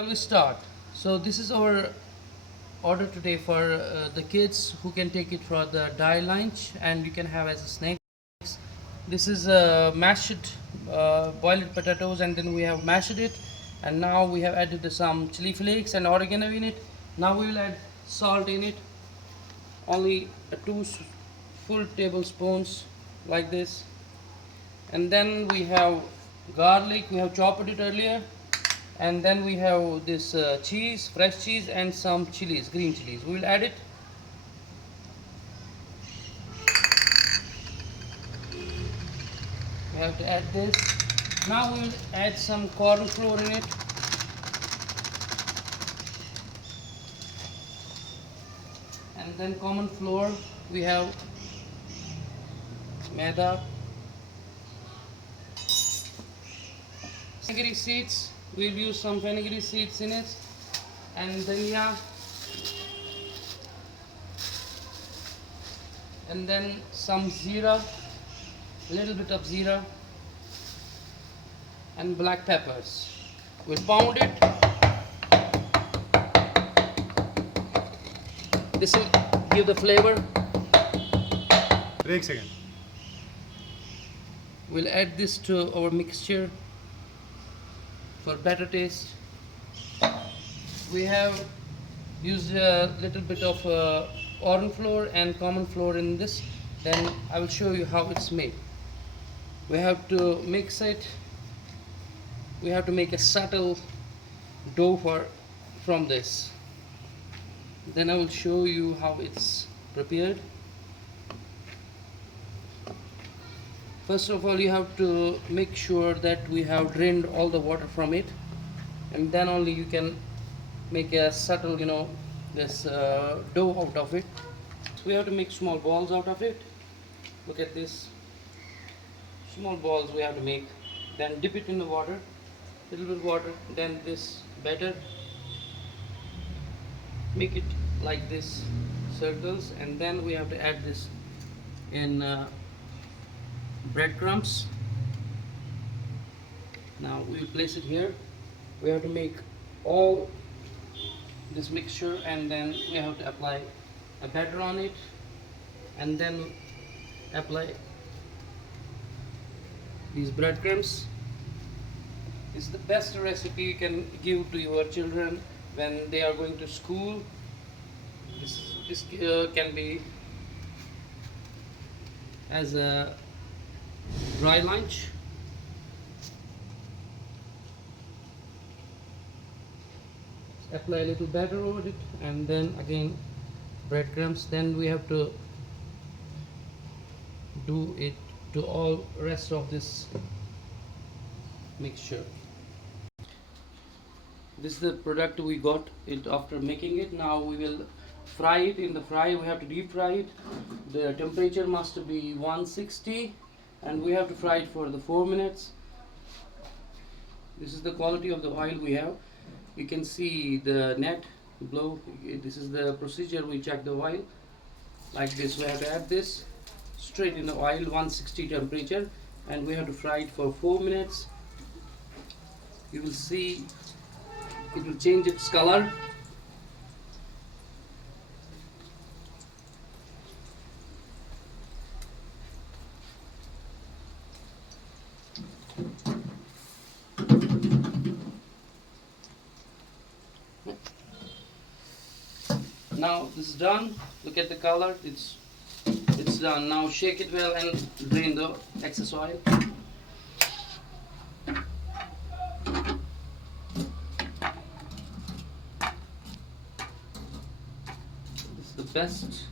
Shall we start? So this is our order today for the kids who can take it for the dry lunch and you can have as a snack. This is mashed boiled potatoes, and then we have mashed it, and now we have added some chili flakes and oregano in it. Now we will add salt in it, only two full tablespoons like this, and then we have garlic. We have chopped it earlier, and then we have this cheese, fresh cheese, and some chilies, green chilies. We will add it. We have to add this. Now we will add some corn flour in it, and then common flour. We have maida, fenugreek seeds. We'll use some fenugreek seeds in it, and dhania, and then some zira, a little bit of zira, and black peppers. We'll pound it. This will give the flavor. Break second. We'll add this to our mixture for better taste. We have used a little bit of orange flour and common flour in this. Then I will show you how it's made. We have to mix it. We have to make a subtle dough from this. Then I will show you how it's prepared. First of all, you have to make sure that we have drained all the water from it, and then only you can make a subtle, this dough out of it. So we have to make small balls out of it. Look at this. Small balls we have to make. Then dip it in the water, little bit of water. Then this batter. Make it like this, circles, and then we have to add this in breadcrumbs. Now we will place it here. We have to make all this mixture, and then we have to apply a batter on it, and then apply these breadcrumbs. This is the best recipe you can give to your children when they are going to school. This can be as a dry lunch. Apply a little batter over it, and then again breadcrumbs. Then we have to do it to all rest of this mixture. This is the product we got it after making it. Now we will fry it. In the fry, we have to deep fry it. The temperature must be 160, and we have to fry it for the 4 minutes. This is the quality of the oil we have. You can see the net below. This is the procedure. We check the oil like this. We have to add this straight in the oil, 160 temperature, and we have to fry it for 4 minutes. You will see it will change its color. Now this is done. Look at the color. It's done. Now shake it well and drain the excess oil. The best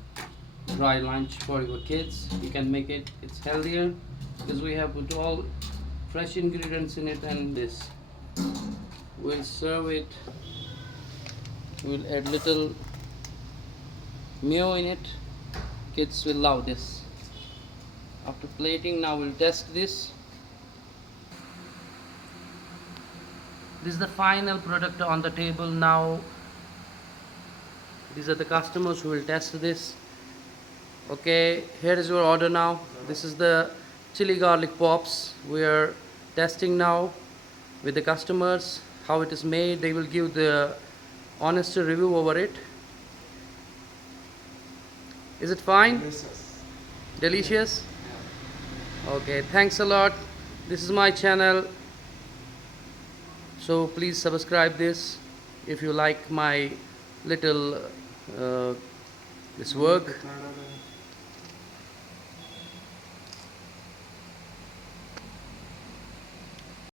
dry lunch for your kids. You can make it. It's healthier because we have put all fresh ingredients in it, and this. We'll serve it. We'll add little mayo in it. Kids will love this. After plating, now we'll test this. This is the final product on the table. Now these are the customers who will test this. Okay, here is your order now. This is the chili garlic pops. We are testing now with the customers how it is made. They will give the honest review over it. Is it fine? Delicious. Delicious? Okay, thanks a lot. This is my channel, so please subscribe this if you like my little this work.